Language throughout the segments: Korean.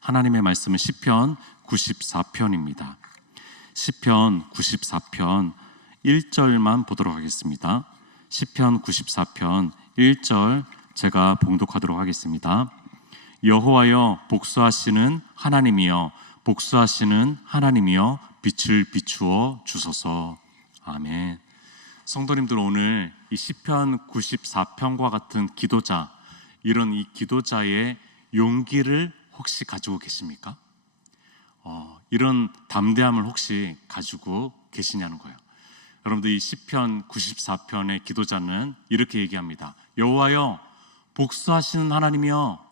하나님의 말씀은 시편 94편입니다. 시편 94편 1절만 보도록 하겠습니다. 시편 94편 1절 제가 봉독하도록 하겠습니다. 여호와여 복수하시는 하나님이여 복수하시는 하나님이여 빛을 비추어 주소서. 아멘. 성도님들, 오늘 이 시편 94편과 같은 기도자, 이런 이 기도자의 용기를 혹시 가지고 계십니까? 이런 담대함을 혹시 가지고 계시냐는 거예요. 여러분들, 이 시편 94편의 기도자는 이렇게 얘기합니다. 여호와여 복수하시는 하나님이여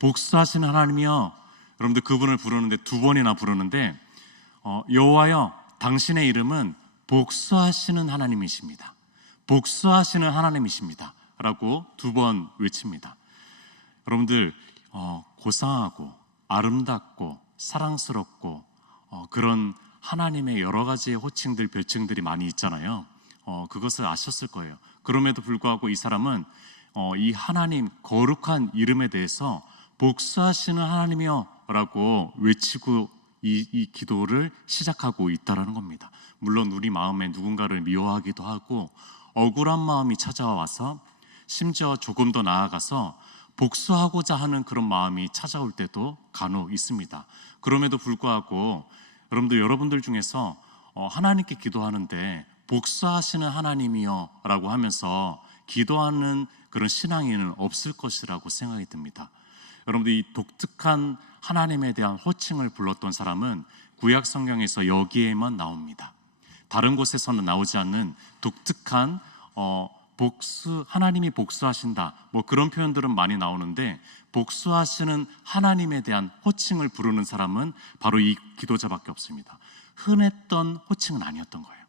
복수하시는 하나님이여. 여러분들, 그분을 부르는데 두 번이나 부르는데 여호와여 당신의 이름은 복수하시는 하나님이십니다. 복수하시는 하나님이십니다 라고 두 번 외칩니다. 여러분들, 고상하고 아름답고 사랑스럽고 그런 하나님의 여러 가지의 호칭들, 별칭들이 많이 있잖아요. 그것을 아셨을 거예요. 그럼에도 불구하고 이 사람은 이 하나님 거룩한 이름에 대해서 복수하시는 하나님이여 라고 외치고 이 기도를 시작하고 있다는 겁니다. 물론 우리 마음에 누군가를 미워하기도 하고 억울한 마음이 찾아와서 심지어 조금 더 나아가서 복수하고자 하는 그런 마음이 찾아올 때도 간혹 있습니다. 그럼에도 불구하고 여러분들 중에서 하나님께 기도하는데 복수하시는 하나님이여 라고 하면서 기도하는 그런 신앙인은 없을 것이라고 생각이 듭니다. 여러분들, 이 독특한 하나님에 대한 호칭을 불렀던 사람은 구약 성경에서 여기에만 나옵니다. 다른 곳에서는 나오지 않는 독특한 하나님이 복수하신다, 뭐 그런 표현들은 많이 나오는데 복수하시는 하나님에 대한 호칭을 부르는 사람은 바로 이 기도자밖에 없습니다. 흔했던 호칭은 아니었던 거예요.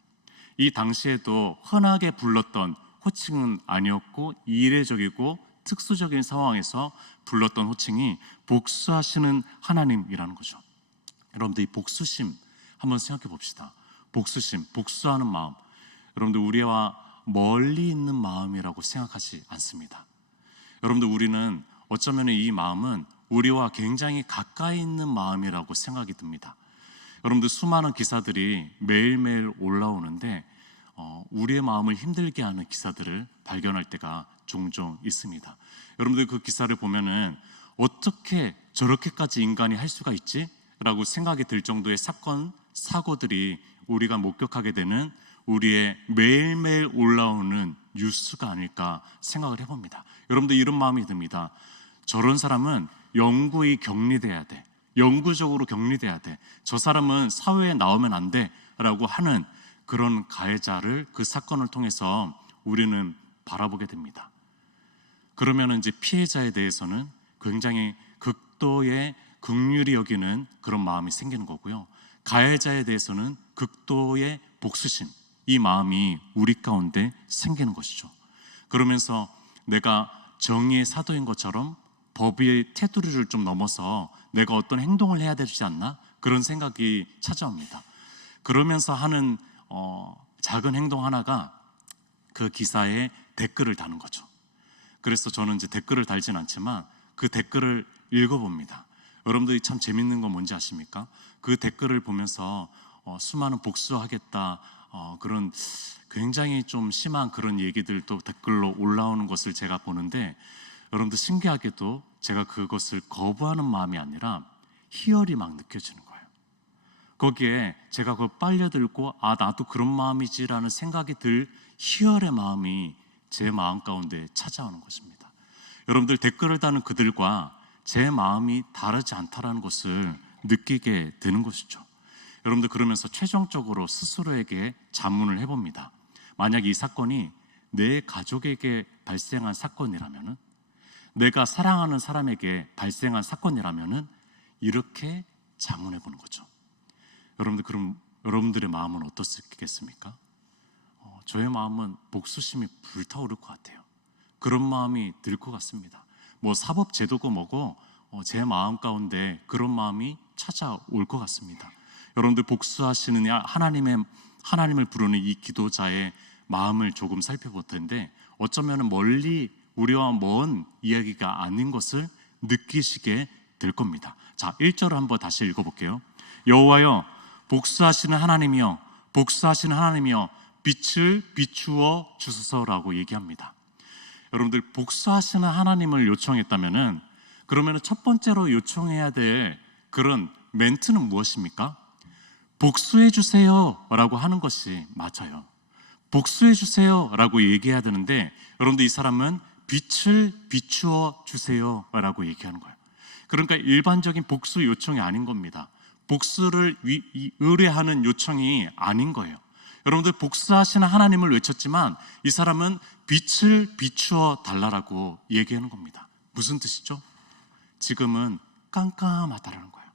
이 당시에도 흔하게 불렀던 호칭은 아니었고 이례적이고 특수적인 상황에서 불렀던 호칭이 복수하시는 하나님이라는 거죠. 여러분들, 이 복수심 한번 생각해 봅시다. 복수심, 복수하는 마음, 여러분들 우리와 멀리 있는 마음이라고 생각하지 않습니다. 여러분들, 우리는 어쩌면 이 마음은 우리와 굉장히 가까이 있는 마음이라고 생각이 듭니다. 여러분들, 수많은 기사들이 매일매일 올라오는데 우리의 마음을 힘들게 하는 기사들을 발견할 때가 종종 있습니다. 여러분들, 그 기사를 보면은 어떻게 저렇게까지 인간이 할 수가 있지? 라고 생각이 들 정도의 사건, 사고들이 우리가 목격하게 되는 우리의 매일매일 올라오는 뉴스가 아닐까 생각을 해봅니다. 여러분들, 이런 마음이 듭니다. 저런 사람은 영구히 격리돼야 돼, 영구적으로 격리돼야 돼, 저 사람은 사회에 나오면 안 돼 라고 하는 그런 가해자를 그 사건을 통해서 우리는 바라보게 됩니다. 그러면 이제 피해자에 대해서는 굉장히 극도의 긍휼히 여기는 그런 마음이 생기는 거고요. 가해자에 대해서는 극도의 복수심, 이 마음이 우리 가운데 생기는 것이죠. 그러면서 내가 정의의 사도인 것처럼 법의 테두리를 좀 넘어서 내가 어떤 행동을 해야 되지 않나? 그런 생각이 찾아옵니다. 그러면서 하는 작은 행동 하나가 그 기사에 댓글을 다는 거죠. 그래서 저는 이제 댓글을 달진 않지만 그 댓글을 읽어봅니다. 여러분들이 참 재밌는 건 뭔지 아십니까? 그 댓글을 보면서 수많은 복수하겠다, 그런 굉장히 좀 심한 그런 얘기들도 댓글로 올라오는 것을 제가 보는데, 여러분들 신기하게도 제가 그것을 거부하는 마음이 아니라 희열이 막 느껴지는 거예요. 거기에 제가 그걸 빨려들고 나도 그런 마음이지라는 생각이 들 희열의 마음이 제 마음 가운데 찾아오는 것입니다. 여러분들, 댓글을 다는 그들과 제 마음이 다르지 않다라는 것을 느끼게 되는 것이죠. 여러분들, 그러면서 최종적으로 스스로에게 자문을 해봅니다. 만약 이 사건이 내 가족에게 발생한 사건이라면은, 내가 사랑하는 사람에게 발생한 사건이라면은 이렇게 자문해보는 거죠. 여러분들, 그럼 여러분들의 마음은 어떻겠습니까? 저의 마음은 복수심이 불타오를 것 같아요. 그런 마음이 들 것 같습니다. 뭐 사법제도고 뭐고 제 마음 가운데 그런 마음이 찾아올 것 같습니다. 여러분들, 복수하시는 하나님을 부르는 이 기도자의 마음을 조금 살펴볼 텐데, 어쩌면 멀리 우리와 먼 이야기가 아닌 것을 느끼시게 될 겁니다. 자, 1절을 한번 다시 읽어볼게요. 여호와여 복수하시는 하나님이여 복수하시는 하나님이여 빛을 비추어 주소서라고 얘기합니다. 여러분들 복수하시는 하나님을 요청했다면은 그러면은 첫 번째로 요청해야 될 그런 멘트는 무엇입니까? 복수해 주세요 라고 하는 것이 맞아요. 복수해 주세요 라고 얘기해야 되는데 여러분들 이 사람은 빛을 비추어 주세요 라고 얘기하는 거예요. 그러니까 일반적인 복수 요청이 아닌 겁니다. 복수를 의뢰하는 요청이 아닌 거예요. 여러분들 복수하시는 하나님을 외쳤지만 이 사람은 빛을 비추어 달라라고 얘기하는 겁니다. 무슨 뜻이죠? 지금은 깜깜하다라는 거예요.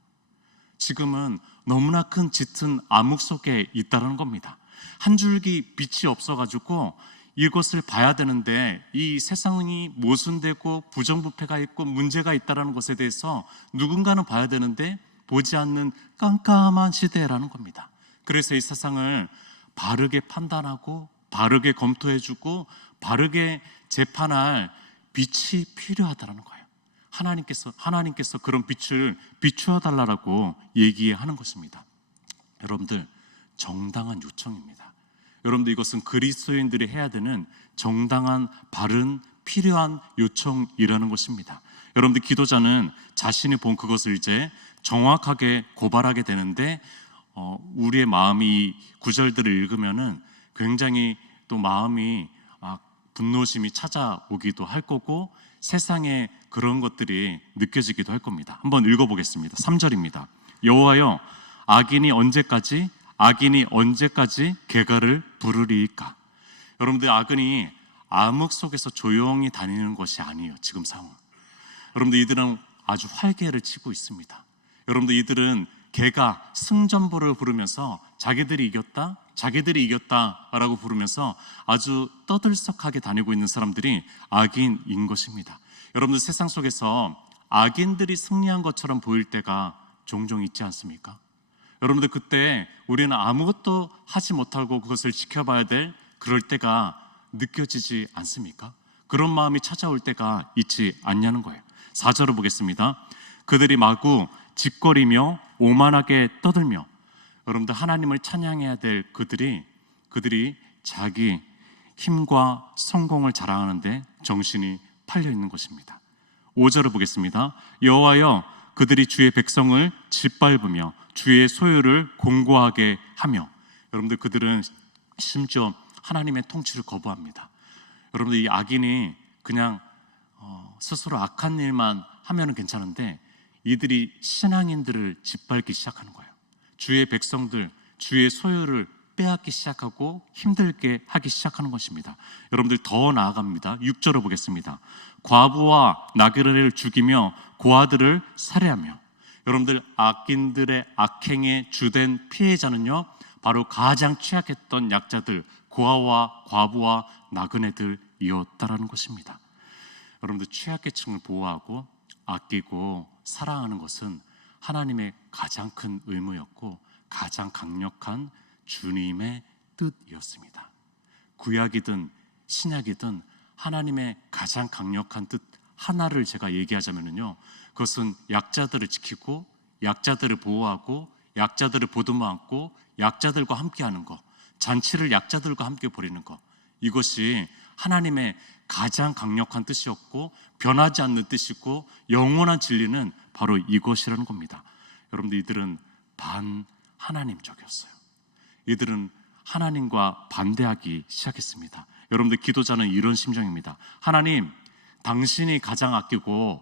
지금은 너무나 큰 짙은 암흑 속에 있다는 겁니다. 한 줄기 빛이 없어가지고 이것을 봐야 되는데 이 세상이 모순되고 부정부패가 있고 문제가 있다는 것에 대해서 누군가는 봐야 되는데 보지 않는 깜깜한 시대라는 겁니다. 그래서 이 세상을 바르게 판단하고 바르게 검토해주고 바르게 재판할 빛이 필요하다는 거예요. 하나님께서 그런 빛을 비추어 달라고 얘기하는 것입니다. 여러분들 정당한 요청입니다. 여러분들 이것은 그리스도인들이 해야 되는 정당한 바른 필요한 요청이라는 것입니다. 여러분들 기도자는 자신이 본 그것을 이제 정확하게 고발하게 되는데 우리의 마음이 구절들을 읽으면은 굉장히 또 마음이 분노심이 찾아오기도 할 거고 세상에 그런 것들이 느껴지기도 할 겁니다. 한번 읽어보겠습니다. 3절입니다. 여호와여 악인이 언제까지 개가를 부르리이까? 여러분들 악인이 암흑 속에서 조용히 다니는 것이 아니에요. 지금 상황. 여러분들 이들은 아주 활개를 치고 있습니다. 여러분들 이들은 개가 승전보를 부르면서 자기들이 이겼다라고 부르면서 아주 떠들썩하게 다니고 있는 사람들이 악인인 것입니다. 여러분들 세상 속에서 악인들이 승리한 것처럼 보일 때가 종종 있지 않습니까? 여러분들 그때 우리는 아무것도 하지 못하고 그것을 지켜봐야 될 그럴 때가 느껴지지 않습니까? 그런 마음이 찾아올 때가 있지 않냐는 거예요. 4절을 보겠습니다. 그들이 마구 짓거리며 오만하게 떠들며 여러분들 하나님을 찬양해야 될 그들이 자기 힘과 성공을 자랑하는데 정신이 팔려 있는 것입니다. 5절을 보겠습니다. 여호와여 그들이 주의 백성을 짓밟으며 주의 소유를 공고하게 하며 여러분들 그들은 심지어 하나님의 통치를 거부합니다. 여러분들 이 악인이 그냥 스스로 악한 일만 하면은 괜찮은데 이들이 신앙인들을 짓밟기 시작하는 거예요. 주의 백성들, 주의 소유를 빼앗기 시작하고 힘들게 하기 시작하는 것입니다. 여러분들 더 나아갑니다. 6절을 보겠습니다. 과부와 나그네를 죽이며 고아들을 살해하며 여러분들 악인들의 악행의 주된 피해자는요 바로 가장 취약했던 약자들 고아와 과부와 나그네들이었다라는 것입니다. 여러분들 취약계층을 보호하고 아끼고 사랑하는 것은 하나님의 가장 큰 의무였고 가장 강력한 주님의 뜻이었습니다. 구약이든 신약이든 하나님의 가장 강력한 뜻 하나를 제가 얘기하자면요, 그것은 약자들을 지키고 약자들을 보호하고 약자들을 보듬어 안고 약자들과 함께하는 것, 잔치를 약자들과 함께 벌이는 것, 이것이 하나님의 가장 강력한 뜻이었고 변하지 않는 뜻이고 영원한 진리는 바로 이것이라는 겁니다. 여러분들 이들은 반하나님적이었어요. 이들은 하나님과 반대하기 시작했습니다. 여러분들 기도자는 이런 심정입니다. 하나님, 당신이 가장 아끼고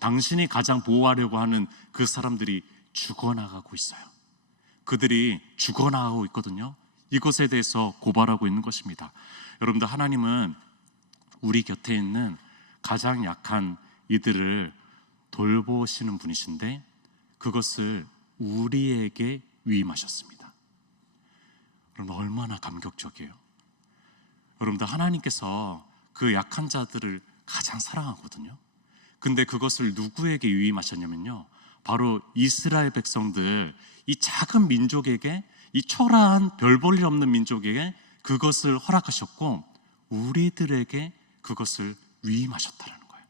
당신이 가장 보호하려고 하는 그 사람들이 죽어나가고 있어요. 그들이 죽어나가고 있거든요. 이것에 대해서 고발하고 있는 것입니다. 여러분들 하나님은 우리 곁에 있는 가장 약한 이들을 돌보시는 분이신데 그것을 우리에게 위임하셨습니다. 여러분 얼마나 감격적이에요. 여러분들 하나님께서 그 약한 자들을 가장 사랑하거든요. 근데 그것을 누구에게 위임하셨냐면요, 바로 이스라엘 백성들, 이 작은 민족에게, 이 초라한 별 볼 일 없는 민족에게 그것을 허락하셨고 우리들에게 그것을 위임하셨다는 거예요.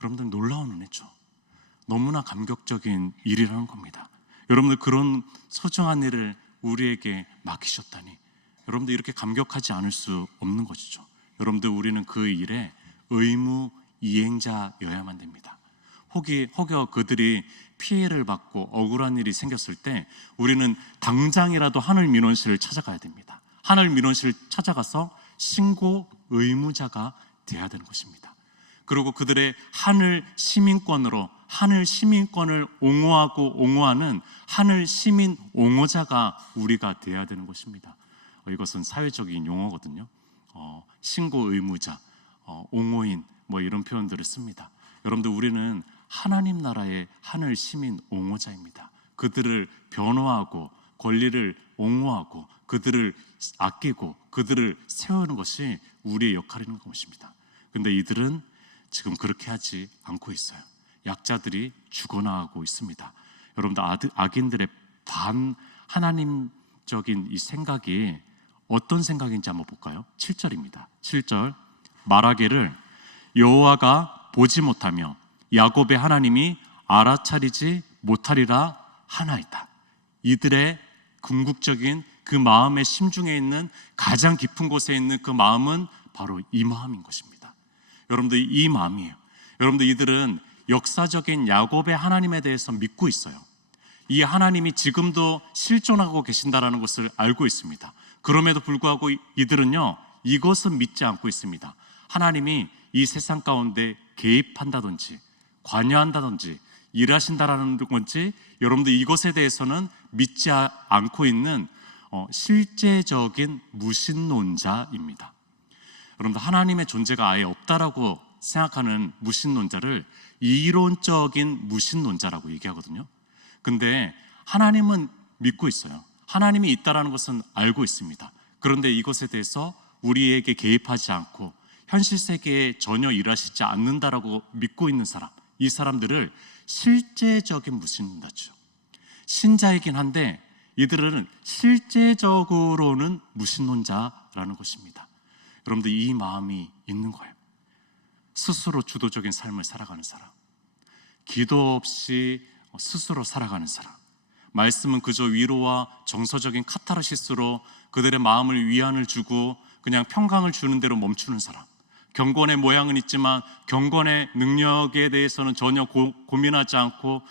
여러분들 놀라운 은혜죠. 너무나 감격적인 일이라는 겁니다. 여러분들, 그런 소중한 일을 우리에게 맡기셨다니 여러분들 이렇게 감격하지 않을 수 없는 것이죠. 여러분들, 우리는 그 일에 의무 이행자여야만 됩니다. 혹여 그들이 피해를 받고 억울한 일이 생겼을 때 우리는 당장이라도 하늘 민원실을 찾아가야 됩니다. 하늘 민원실을 찾아가서 신고 의무자가 돼야 되는 것입니다. 그리고 그들의 하늘 시민권을 옹호하는 하늘 시민 옹호자가 우리가 돼야 되는 것입니다. 이것은 사회적인 용어거든요. 신고 의무자, 옹호인 이런 표현들을 씁니다. 여러분들, 우리는 하나님 나라의 하늘 시민 옹호자입니다. 그들을 변호하고 권리를 옹호하고 그들을 아끼고 그들을 세우는 것이 우리의 역할인 것입니다. 그런데 이들은 지금 그렇게 하지 않고 있어요. 약자들이 죽어나가고 있습니다. 여러분들, 악인들의 반하나님적인 이 생각이 어떤 생각인지 한번 볼까요? 7절입니다. 7절, 말하기를 여호와가 보지 못하며 야곱의 하나님이 알아차리지 못하리라 하나이다. 이들의 궁극적인 그 마음의 심중에 있는 가장 깊은 곳에 있는 그 마음은 바로 이 마음인 것입니다. 여러분들, 이 마음이에요. 여러분들, 이들은 역사적인 야곱의 하나님에 대해서 믿고 있어요. 이 하나님이 지금도 실존하고 계신다라는 것을 알고 있습니다. 그럼에도 불구하고 이들은요, 이것은 믿지 않고 있습니다. 하나님이 이 세상 가운데 개입한다든지 관여한다든지 일하신다라는 건지, 여러분들 이것에 대해서는 믿지 않고 있는 실제적인 무신론자입니다. 여러분들, 하나님의 존재가 아예 없다라고 생각하는 무신론자를 이론적인 무신론자라고 얘기하거든요. 근데 하나님은 믿고 있어요. 하나님이 있다라는 것은 알고 있습니다. 그런데 이것에 대해서 우리에게 개입하지 않고 현실 세계에 전혀 일하시지 않는다라고 믿고 있는 사람, 이 사람들을 실제적인 무신론자죠. 신자이긴 한데 이들은 실제적으로는 무신론자라는 것입니다. 여러분들, 이 마음이 있는 거예요. 스스로 주도적인 삶을 살아가는 사람, 기도 없이 스스로 살아가는 사람, 말씀은 그저 위로와 정서적인 카타르시스로 그들의 마음을 위안을 주고 그냥 평강을 주는 대로 멈추는 사람, 경건의 모양은 있지만 경건의 능력에 대해서는 전혀 고민하지 않고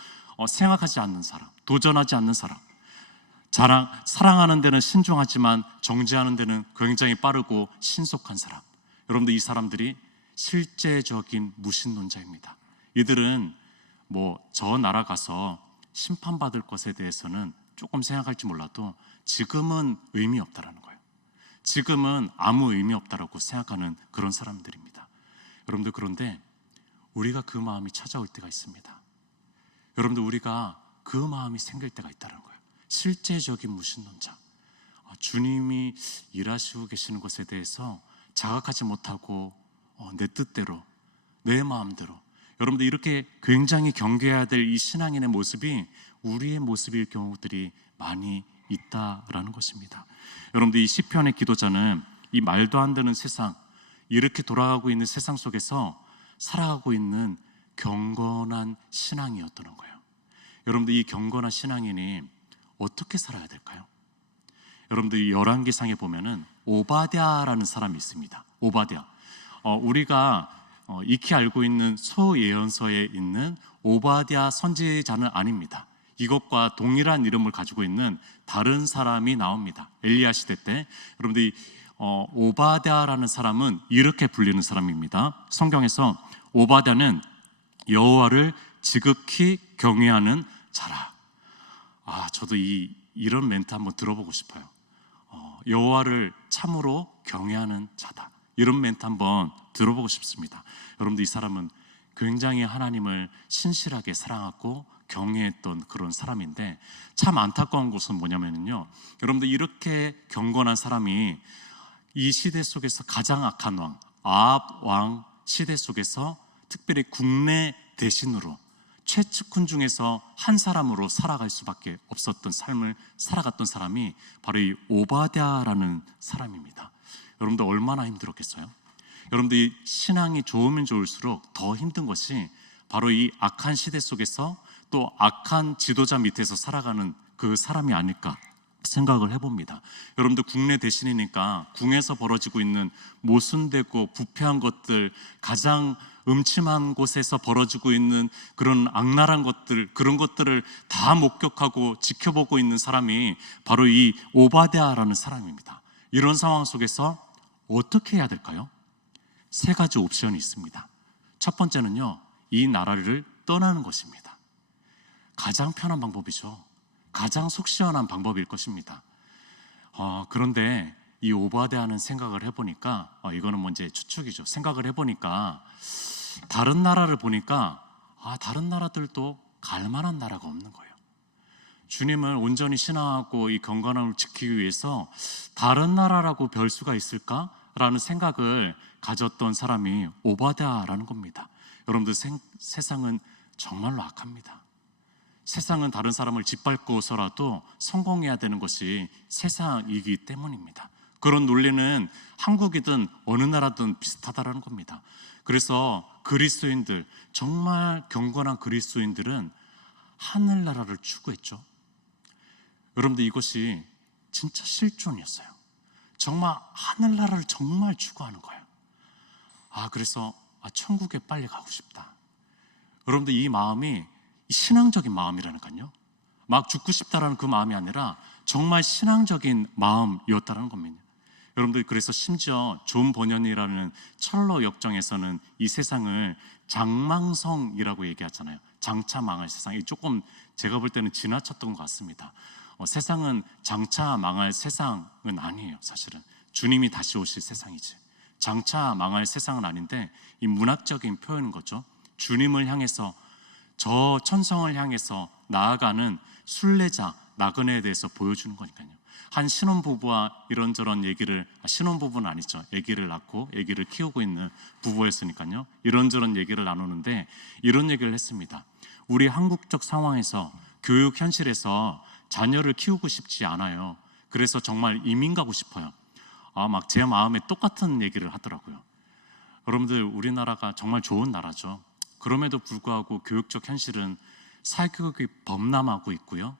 생각하지 않는 사람, 도전하지 않는 사람, 사랑하는 데는 신중하지만 정죄하는 데는 굉장히 빠르고 신속한 사람. 여러분들, 이 사람들이 실제적인 무신론자입니다. 이들은 저 나라 가서 심판받을 것에 대해서는 조금 생각할지 몰라도 지금은 의미 없다라는 거예요. 지금은 아무 의미 없다라고 생각하는 그런 사람들입니다. 여러분들, 그런데 우리가 그 마음이 찾아올 때가 있습니다. 여러분들, 우리가 그 마음이 생길 때가 있다는 거예요. 실제적인 무신론자, 주님이 일하시고 계시는 것에 대해서 자각하지 못하고 내 뜻대로, 내 마음대로, 여러분들 이렇게 굉장히 경계해야 될 이 신앙인의 모습이 우리의 모습일 경우들이 많이 있다라는 것입니다. 여러분들, 이 시편의 기도자는 이 말도 안 되는 세상, 이렇게 돌아가고 있는 세상 속에서 살아가고 있는 경건한 신앙이었다는 거예요. 여러분들, 이 경건한 신앙인이 어떻게 살아야 될까요? 여러분들, 이 열왕기상에 보면은 오바댜라는 사람이 있습니다. 오바댜. 우리가 익히 알고 있는 소예언서에 있는 오바댜 선지자는 아닙니다. 이것과 동일한 이름을 가지고 있는 다른 사람이 나옵니다. 엘리야 시대 때. 여러분들, 오바댜라는 사람은 이렇게 불리는 사람입니다. 성경에서 오바댜는 여호와를 지극히 경외하는 자라. 저도 이런 멘트 한번 들어보고 싶어요. 여호와를 참으로 경외하는 자다. 이런 멘트 한번 들어보고 싶습니다. 여러분들, 이 사람은 굉장히 하나님을 신실하게 사랑하고 경외했던 그런 사람인데, 참 안타까운 것은 뭐냐면요, 여러분들, 이렇게 경건한 사람이 이 시대 속에서 가장 악한 왕, 아합 왕 시대 속에서 특별히 국내 대신으로 최측근 중에서 한 사람으로 살아갈 수밖에 없었던 삶을 살아갔던 사람이 바로 이 오바댜라는 사람입니다. 여러분들, 얼마나 힘들었겠어요? 여러분들, 이 신앙이 좋으면 좋을수록 더 힘든 것이 바로 이 악한 시대 속에서 또 악한 지도자 밑에서 살아가는 그 사람이 아닐까 생각을 해봅니다. 여러분들 국내 대신이니까 궁에서 벌어지고 있는 모순되고 부패한 것들, 가장 음침한 곳에서 벌어지고 있는 그런 악랄한 것들, 그런 것들을 다 목격하고 지켜보고 있는 사람이 바로 이 오바댜라는 사람입니다. 이런 상황 속에서 어떻게 해야 될까요? 세 가지 옵션이 있습니다. 첫 번째는요, 이 나라를 떠나는 것입니다. 가장 편한 방법이죠. 가장 속 시원한 방법일 것입니다. 그런데 이 오바댜는 생각을 해보니까 이거는 뭐 이제 추측이죠. 생각을 해보니까 다른 나라를 보니까 다른 나라들도 갈 만한 나라가 없는 거예요. 주님을 온전히 신앙하고 이 경건함을 지키기 위해서 다른 나라라고 별 수가 있을까라는 생각을 가졌던 사람이 오바댜라는 겁니다. 여러분들 세상은 정말로 악합니다. 세상은 다른 사람을 짓밟고서라도 성공해야 되는 것이 세상이기 때문입니다. 그런 논리는 한국이든 어느 나라든 비슷하다라는 겁니다. 그래서 그리스도인들, 정말 경건한 그리스도인들은 하늘나라를 추구했죠. 여러분들 이것이 진짜 실존이었어요. 정말 하늘나라를 정말 추구하는 거예요. 그래서 천국에 빨리 가고 싶다. 여러분들 이 마음이 신앙적인 마음이라니까요. 막 죽고 싶다라는 그 마음이 아니라 정말 신앙적인 마음이었다는 겁니다. 여러분들 그래서 심지어 존 버년이라는 철로 역정에서는 이 세상을 장망성이라고 얘기하잖아요. 장차 망할 세상이 조금 제가 볼 때는 지나쳤던 것 같습니다. 세상은 장차 망할 세상은 아니에요. 사실은 주님이 다시 오실 세상이지. 장차 망할 세상은 아닌데 이 문학적인 표현인 거죠. 주님을 향해서 저 천성을 향해서 나아가는 순례자 나그네에 대해서 보여주는 거니까요. 한 신혼부부와 이런저런 얘기를, 신혼부부는 아니죠. 아기를 낳고 아기를 키우고 있는 부부였으니까요. 이런저런 얘기를 나누는데 이런 얘기를 했습니다. 우리 한국적 상황에서 교육 현실에서 자녀를 키우고 싶지 않아요. 그래서 정말 이민 가고 싶어요. 막 제 마음에 똑같은 얘기를 하더라고요. 여러분들 우리나라가 정말 좋은 나라죠. 그럼에도 불구하고 교육적 현실은 사교육이 범람하고 있고요.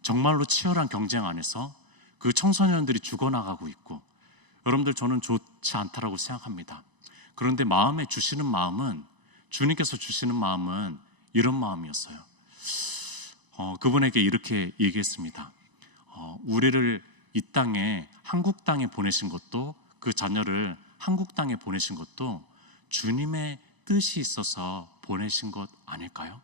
정말로 치열한 경쟁 안에서 그 청소년들이 죽어나가고 있고, 여러분들 저는 좋지 않다라고 생각합니다. 그런데 마음에 주시는 마음은, 주님께서 주시는 마음은 이런 마음이었어요. 그분에게 이렇게 얘기했습니다. 우리를 이 땅에, 한국 땅에 보내신 것도, 그 자녀를 한국 땅에 보내신 것도 주님의 뜻이 있어서 보내신 것 아닐까요?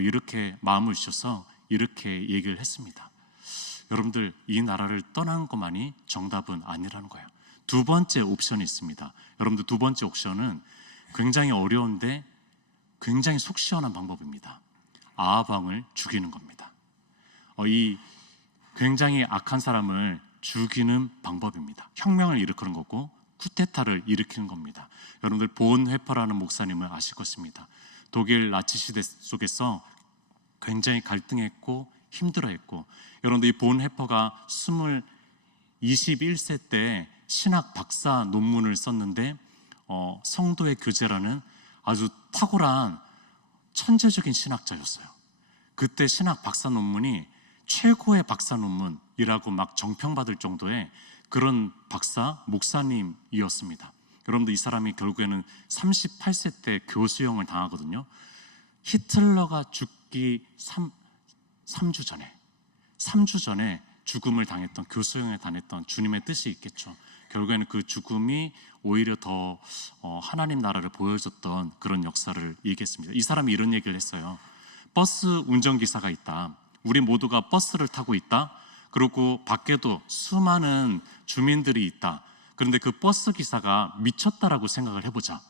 이렇게 마음을 주셔서 이렇게 얘기를 했습니다. 여러분들 이 나라를 떠나는 것만이 정답은 아니라는 거예요. 두 번째 옵션이 있습니다. 여러분들 두 번째 옵션은 굉장히 어려운데 굉장히 속 시원한 방법입니다. 아합 왕을 죽이는 겁니다. 이 굉장히 악한 사람을 죽이는 방법입니다. 혁명을 일으키는 거고 쿠데타를 일으키는 겁니다. 여러분들 본헤퍼라는 목사님을 아실 것입니다. 독일 나치 시대 속에서 굉장히 갈등했고 힘들어했고, 여러분들 이 본헤퍼가 21세 때 신학 박사 논문을 썼는데 성도의 교제라는 아주 탁월한 천재적인 신학자였어요. 그때 신학 박사 논문이 최고의 박사 논문이라고 막 정평받을 정도의 그런 박사 목사님이었습니다. 여러분들 이 사람이 결국에는 38세 때 교수형을 당하거든요. 히틀러가 죽기 3주 전에 죽음을 당했던, 교수형을 당했던 주님의 뜻이 있겠죠. 결국에는 그 죽음이 오히려 더 하나님 나라를 보여줬던 그런 역사를 얘기했습니다. 이 사람이 이런 얘기를 했어요. 버스 운전기사가 있다. 우리 모두가 버스를 타고 있다. 그리고 밖에도 수많은 주민들이 있다. 그런데 그 버스 기사가 미쳤다라고 생각을 해보자.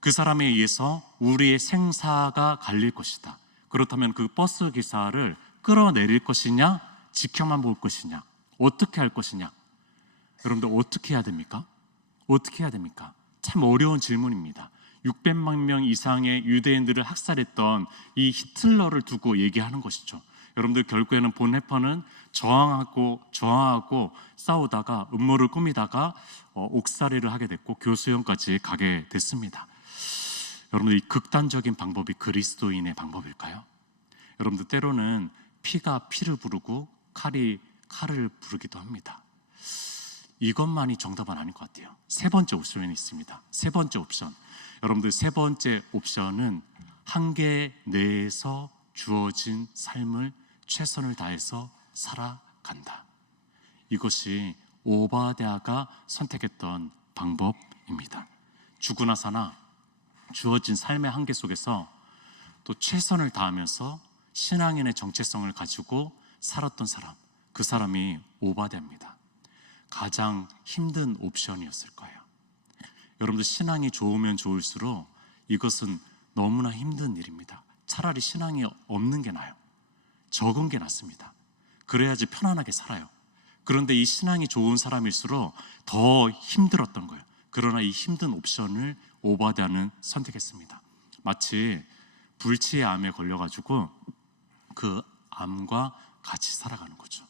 그 사람에 의해서 우리의 생사가 갈릴 것이다. 그렇다면 그 버스 기사를 끌어내릴 것이냐, 지켜만 볼 것이냐, 어떻게 할 것이냐. 여러분들 어떻게 해야 됩니까? 어떻게 해야 됩니까? 참 어려운 질문입니다. 600만 명 이상의 유대인들을 학살했던 이 히틀러를 두고 얘기하는 것이죠. 여러분들 결국에는 본헤퍼는 저항하고 싸우다가 음모를 꾸미다가 옥살이를 하게 됐고 교수형까지 가게 됐습니다. 여러분들 이 극단적인 방법이 그리스도인의 방법일까요? 여러분들 때로는 피가 피를 부르고 칼이 칼을 부르기도 합니다. 이것만이 정답은 아닌 것 같아요. 세 번째 옵션이 있습니다. 세 번째 옵션. 여러분들 세 번째 옵션은 한계 내에서 주어진 삶을 최선을 다해서 살아간다. 이것이 오바댜가 선택했던 방법입니다. 죽으나 사나 주어진 삶의 한계 속에서 또 최선을 다하면서 신앙인의 정체성을 가지고 살았던 사람, 그 사람이 오바댜입니다. 가장 힘든 옵션이었을 거예요. 여러분들 신앙이 좋으면 좋을수록 이것은 너무나 힘든 일입니다. 차라리 신앙이 없는 게 나아요. 적은 게 낫습니다. 그래야지 편안하게 살아요. 그런데 이 신앙이 좋은 사람일수록 더 힘들었던 거예요. 그러나 이 힘든 옵션을 오바댜는 선택했습니다. 마치 불치의 암에 걸려가지고 그 암과 같이 살아가는 거죠.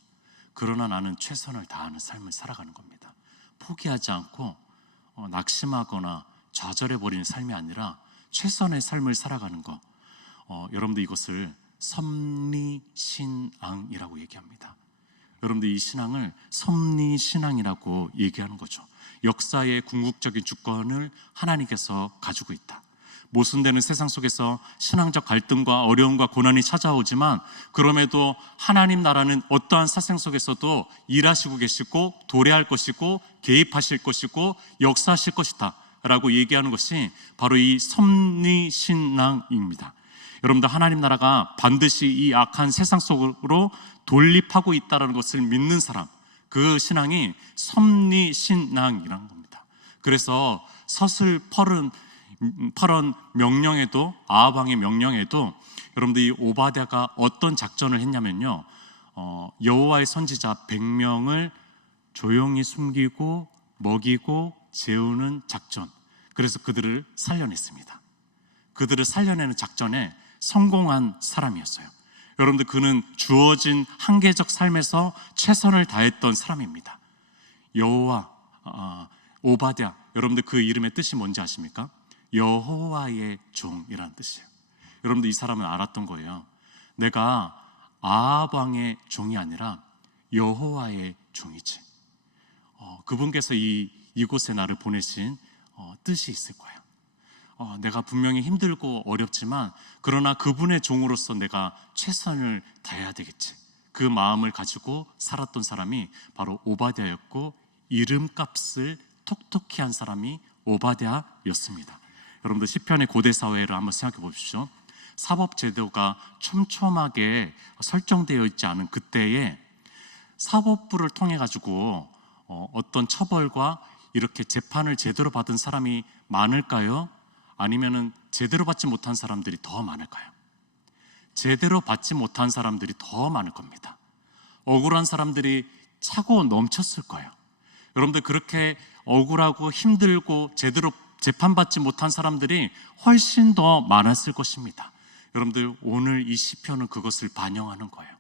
그러나 나는 최선을 다하는 삶을 살아가는 겁니다. 포기하지 않고 낙심하거나 좌절해버리는 삶이 아니라 최선의 삶을 살아가는 것. 여러분들 이것을 섭리신앙이라고 얘기합니다. 여러분들 이 신앙을 섭리신앙이라고 얘기하는 거죠. 역사의 궁극적인 주권을 하나님께서 가지고 있다. 모순되는 세상 속에서 신앙적 갈등과 어려움과 고난이 찾아오지만 그럼에도 하나님 나라는 어떠한 사생 속에서도 일하시고 계시고 도래할 것이고 개입하실 것이고 역사하실 것이다 라고 얘기하는 것이 바로 이 섭리신앙입니다. 여러분들 하나님 나라가 반드시 이 악한 세상 속으로 돌입하고 있다는 것을 믿는 사람, 그 신앙이 섭리신앙이라는 겁니다. 그래서 서슬퍼런 명령에도, 아합 왕의 명령에도 여러분들 이 오바댜가 어떤 작전을 했냐면요, 여호와의 선지자 100명을 조용히 숨기고 먹이고 재우는 작전. 그래서 그들을 살려냈습니다. 그들을 살려내는 작전에 성공한 사람이었어요. 여러분들 그는 주어진 한계적 삶에서 최선을 다했던 사람입니다. 여호와, 오바댜, 여러분들 그 이름의 뜻이 뭔지 아십니까? 여호와의 종이라는 뜻이에요. 여러분들 이 사람은 알았던 거예요. 내가 아합 왕의 종이 아니라 여호와의 종이지. 그분께서 이곳에 나를 보내신 뜻이 있을 거예요. 내가 분명히 힘들고 어렵지만 그러나 그분의 종으로서 내가 최선을 다해야 되겠지. 그 마음을 가지고 살았던 사람이 바로 오바댜였고 이름값을 톡톡히 한 사람이 오바댜였습니다. 여러분들 시편의 고대 사회를 한번 생각해 보십시오. 사법 제도가 촘촘하게 설정되어 있지 않은 그때에 사법부를 통해 가지고 어떤 처벌과 이렇게 재판을 제대로 받은 사람이 많을까요? 아니면은 제대로 받지 못한 사람들이 더 많을까요? 제대로 받지 못한 사람들이 더 많을 겁니다. 억울한 사람들이 차고 넘쳤을 거예요. 여러분들 그렇게 억울하고 힘들고 제대로 재판받지 못한 사람들이 훨씬 더 많았을 것입니다. 여러분들 오늘 이 시편은 그것을 반영하는 거예요.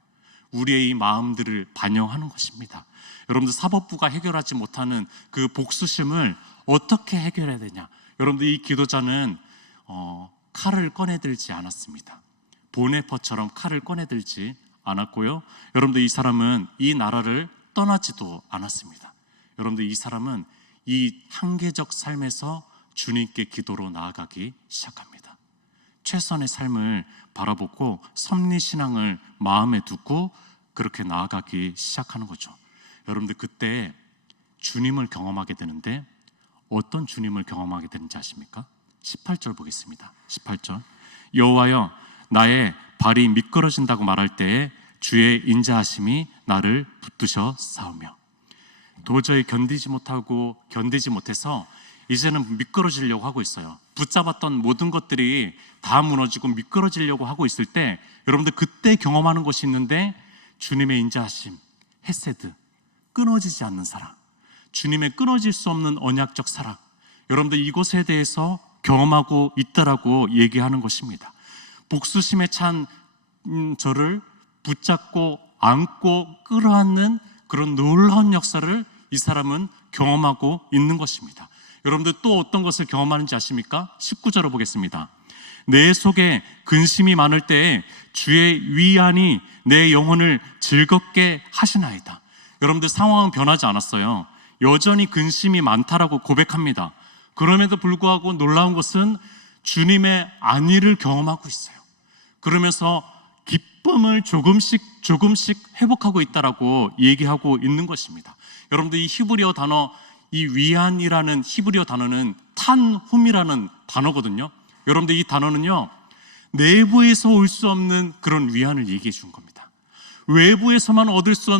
우리의 이 마음들을 반영하는 것입니다. 여러분들 사법부가 해결하지 못하는 그 복수심을 어떻게 해결해야 되냐? 여러분들 이 기도자는 칼을 꺼내들지 않았습니다. 보네퍼처럼 칼을 꺼내들지 않았고요. 여러분들 이 사람은 이 나라를 떠나지도 않았습니다. 여러분들 이 사람은 이 한계적 삶에서 주님께 기도로 나아가기 시작합니다. 최선의 삶을 바라보고 섭리신앙을 마음에 두고 그렇게 나아가기 시작하는 거죠. 여러분들 그때 주님을 경험하게 되는데 어떤 주님을 경험하게 되는지 아십니까? 18절 보겠습니다. 18절 여호와여 나의 발이 미끄러진다고 말할 때에 주의 인자하심이 나를 붙드셔 싸우며 도저히 견디지 못해서 이제는 미끄러지려고 하고 있어요. 붙잡았던 모든 것들이 다 무너지고 미끄러지려고 하고 있을 때 여러분들 그때 경험하는 것이 있는데 주님의 인자하심, 헤세드, 끊어지지 않는 사랑, 주님의 끊어질 수 없는 언약적 사랑, 여러분들 이것에 대해서 경험하고 있다라고 얘기하는 것입니다. 복수심에 찬 저를 붙잡고 안고 끌어안는 그런 놀라운 역사를 이 사람은 경험하고 있는 것입니다. 여러분들 또 어떤 것을 경험하는지 아십니까? 19절을 보겠습니다. 내 속에 근심이 많을 때에 주의 위안이 내 영혼을 즐겁게 하시나이다. 여러분들 상황은 변하지 않았어요. 여전히 근심이 많다라고 고백합니다. 그럼에도 불구하고 놀라운 것은 주님의 안위를 경험하고 있어요. 그러면서 기쁨을 조금씩 회복하고 있다라고 얘기하고 있는 것입니다. 여러분들 이 히브리어 단어, 이 위안이라는 히브리어 단어는 탄훔이라는 단어거든요. 여러분들 이 단어는요, 내부에서 올 수 없는 그런 위안을 얘기해 주는 겁니다. 외부에서만 얻을 수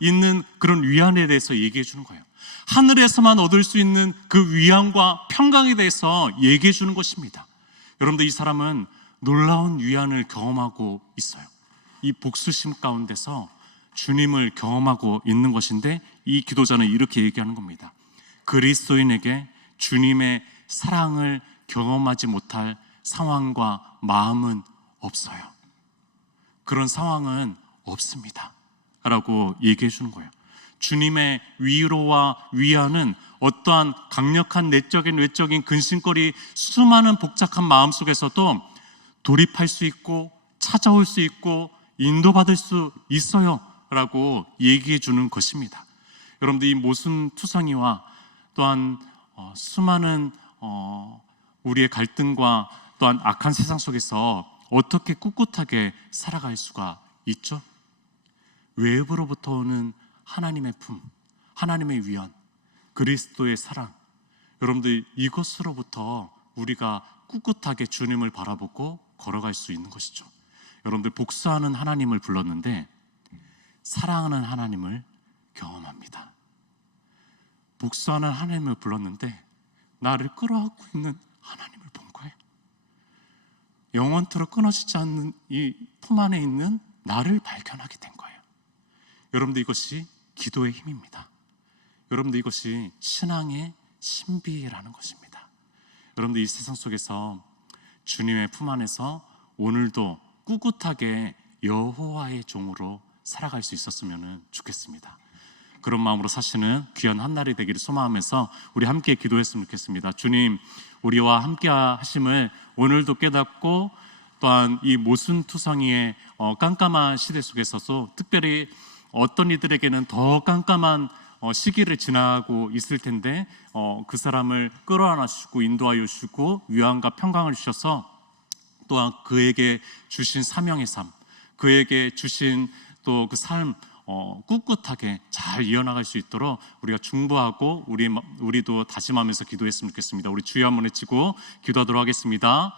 있는 그런 위안에 대해서 얘기해 주는 거예요. 하늘에서만 얻을 수 있는 그 위안과 평강에 대해서 얘기해 주는 것입니다. 여러분들 이 사람은 놀라운 위안을 경험하고 있어요. 이 복수심 가운데서 주님을 경험하고 있는 것인데, 이 기도자는 이렇게 얘기하는 겁니다. 그리스도인에게 주님의 사랑을 경험하지 못할 상황과 마음은 없어요. 그런 상황은 없습니다 라고 얘기해 주는 거예요. 주님의 위로와 위안은 어떠한 강력한 내적인 외적인 근심거리, 수많은 복잡한 마음 속에서도 돌입할 수 있고 찾아올 수 있고 인도받을 수 있어요 라고 얘기해 주는 것입니다. 여러분들 이 모순투성이와 또한 수많은 우리의 갈등과 또한 악한 세상 속에서 어떻게 꿋꿋하게 살아갈 수가 있죠? 외부로부터 오는 하나님의 품, 하나님의 위안, 그리스도의 사랑, 여러분들 이것으로부터 우리가 꿋꿋하게 주님을 바라보고 걸어갈 수 있는 것이죠. 여러분들 복수하는 하나님을 불렀는데 사랑하는 하나님을 경험합니다. 복수하는 하나님을 불렀는데 나를 끌어안고 있는 하나님을 본 거예요. 영원토록 끊어지지 않는 이 품 안에 있는 나를 발견하게 된 거예요. 여러분들 이것이 기도의 힘입니다. 여러분들 이것이 신앙의 신비라는 것입니다. 여러분들 이 세상 속에서 주님의 품 안에서 오늘도 꿋꿋하게 여호와의 종으로 살아갈 수 있었으면 좋겠습니다. 그런 마음으로 사시는 귀한 한 날이 되기를 소망하면서 우리 함께 기도했으면 좋겠습니다. 주님, 우리와 함께 하심을 오늘도 깨닫고 또한 이 모순투성이의 깜깜한 시대 속에서도 특별히 어떤 이들에게는 더 깜깜한 시기를 지나고 있을 텐데 그 사람을 끌어안아 주시고 인도하여 주시고 위안과 평강을 주셔서 또한 그에게 주신 사명의 삶, 그에게 주신 또 그 삶 꿋꿋하게 잘 이어나갈 수 있도록 우리가 중보하고 우리도 다짐하면서 기도했으면 좋겠습니다. 우리 주여 한번 외치고 기도하도록 하겠습니다.